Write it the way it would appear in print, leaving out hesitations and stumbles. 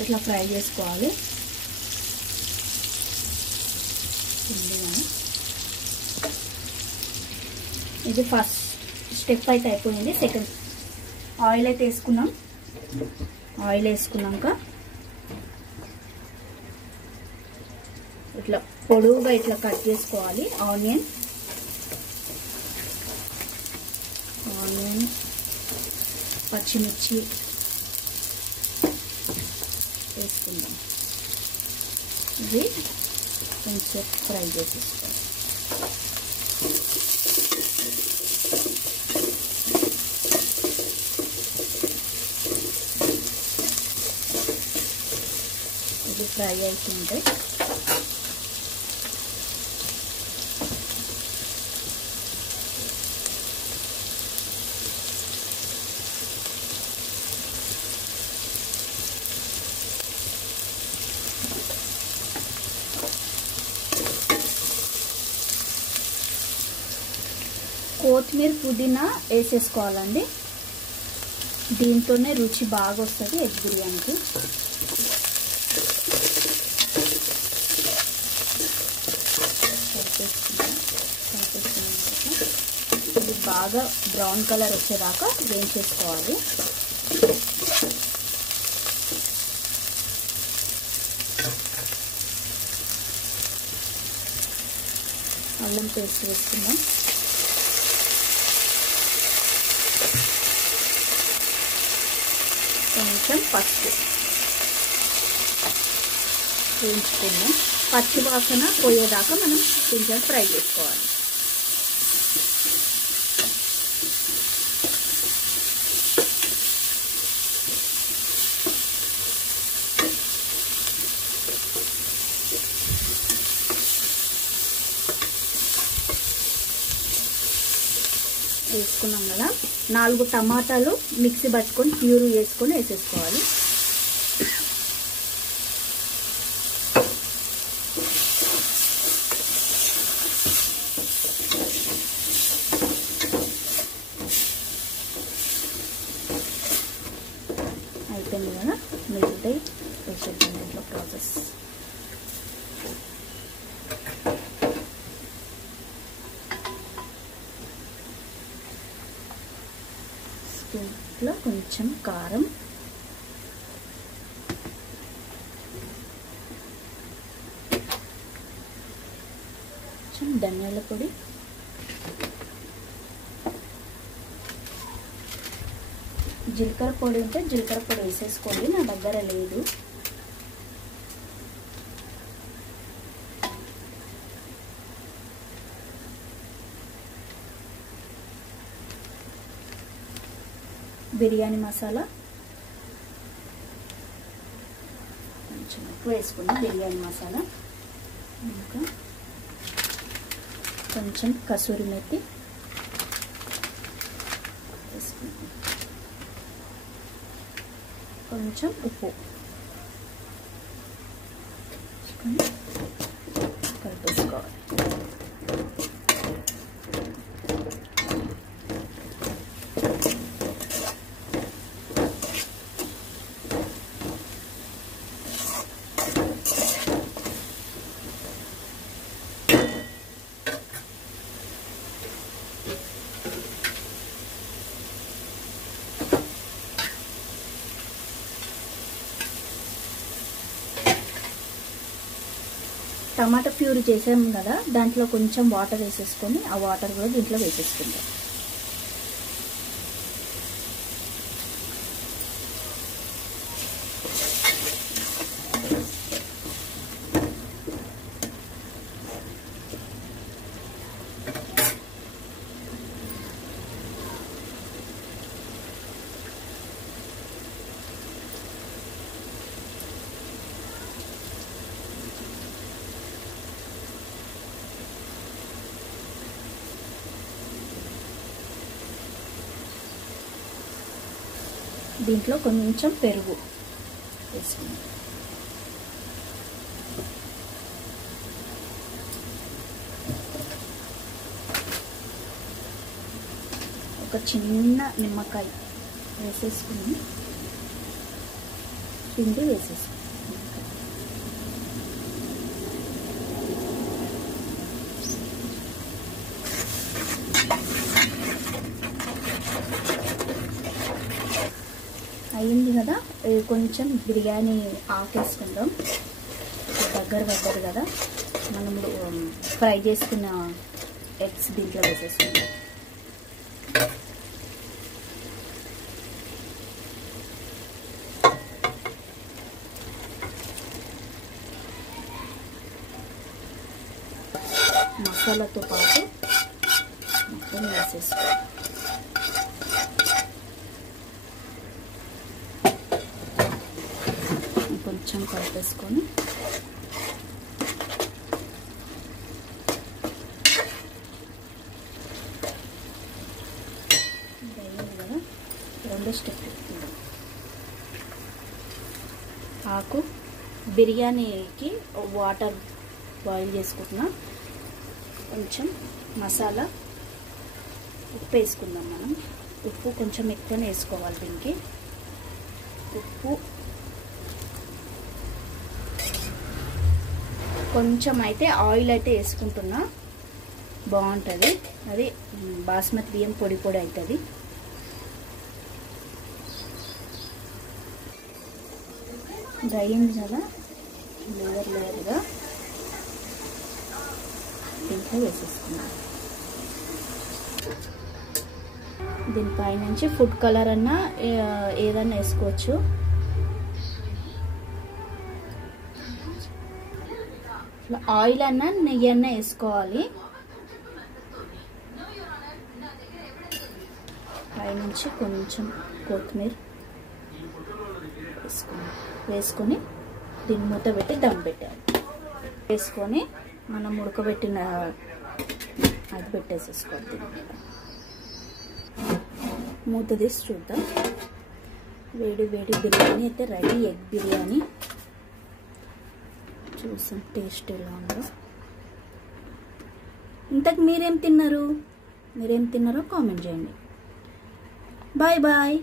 ఇట్లా ఫ్రై చేసుకోవాలి. ఇది ఫస్ట్ స్టెప్ అయితే అయిపోయింది. సెకండ్ ఆయిల్ అయితే వేసుకున్నాం. ఆయిల్ వేసుకున్నాక ఇట్లా పొడవుగా ఇట్లా కట్ చేసుకోవాలి. ఆనియన్ పచ్చిమిర్చి వేసుకుందాం. ఇది కొంచెం ఫ్రై చేసేసుకోవాలి. ఇది ఫ్రై అవుతుంటే కొత్తిమీర పుదీనా వేసేసుకోవాలండి. దీంతోనే రుచి బాగా వస్తుంది ఎగ్ బిర్యానీకి. ఇది బాగా బ్రౌన్ కలర్ వచ్చేదాకా వేయించేసుకోవాలి. అల్లం పేస్ట్ వేసుకుందాం. కొంచెం పసుపు వేయించుకుందాం. పచ్చి వాసన పోయేదాకా మనం కొంచెం ఫ్రై చేసుకోవాలి. వేసుకున్నాం కదా. 4 టమాటాలు మిక్సీ పట్టుకొని ప్యూరీ వేసుకొని వేసేసుకోవాలి. అయిపోయింది కదా. మిగిలితే వేసేద్దాం ఇంట్లో ప్రాసెస్. దీంట్లో కొంచెం కారం, కొంచెం ధనియాల పొడి, జీలకర్ర పొడి ఉంటే జీలకర్ర పొడి వేసేసుకోండి. నా దగ్గర లేదు. బిర్యానీ మసాలా కొంచెం ఎక్కువ వేసుకున్నాం. బిర్యానీ మసాలా, ఇంకా కొంచెం కసూరి మెత్తి వేసుకున్నాం. కొంచెం ఉప్పు కలిపేసుకోవాలి. టమాటా ప్యూరీ చేసాము కదా, దాంట్లో కొంచెం వాటర్ వేసేసుకొని ఆ వాటర్ కూడా దీంట్లో వేసేసుకుంటాం. దీంట్లో కొంచెం పెరుగు వేసుకుందాం. ఒక చిన్న నిమ్మకాయ వేసేసుకుని పిండి వేసేసుకో. అయింది కదా, కొంచెం బిర్యానీ ఆకేసుకుందాం. దగ్గర పడ్డది కదా, మనం ఫ్రై చేసుకున్న ఎగ్స్ దీంట్లో వేసేసుకుందాం. మసాలాతో పాటు మొత్తం వేసేసుకోవాలి. కొంచెం కలిపేసుకొని కదా రెండో స్టెప్ ఆకు బిర్యానీకి వాటర్ బాయిల్ చేసుకుంటున్నా. కొంచెం మసాలా ఉప్పు వేసుకుందాం. మనం ఉప్పు కొంచెం ఎక్కువనే వేసుకోవాలి. దీనికి ఉప్పు కొంచెం అయితే ఆయిల్ అయితే వేసుకుంటున్నా, బాగుంటుంది. అది బాస్మతి బియ్యం పొడి పొడి అవుతుంది. డ్రై అయింది కదా, లేయర్గా దీంట్లో వేసేసుకున్నాం. దీనిపైనుంచి ఫుడ్ కలర్ అన్నా ఏదన్నా వేసుకోవచ్చు. ఆయిల్ అన్నా నెయ్యి అన్నా వేసుకోవాలి. పైనుంచి కొంచెం కొత్తిమీర వేసుకొని దీన్ని మూత పెట్టి దమ్ పెట్టాలి. వేసుకొని మనం ఉడకబెట్టిన అది పెట్టేసేసుకోవాలి. మూత తీసి చూద్దాం. వేడి వేడి బిర్యానీ అయితే రెడీ. ఎగ్ బిర్యానీ చూసాం టేస్ట్ ఎలా ఉందో. ఇంతకు మీరేం తిన్నారో కామెంట్ చేయండి. Bye bye.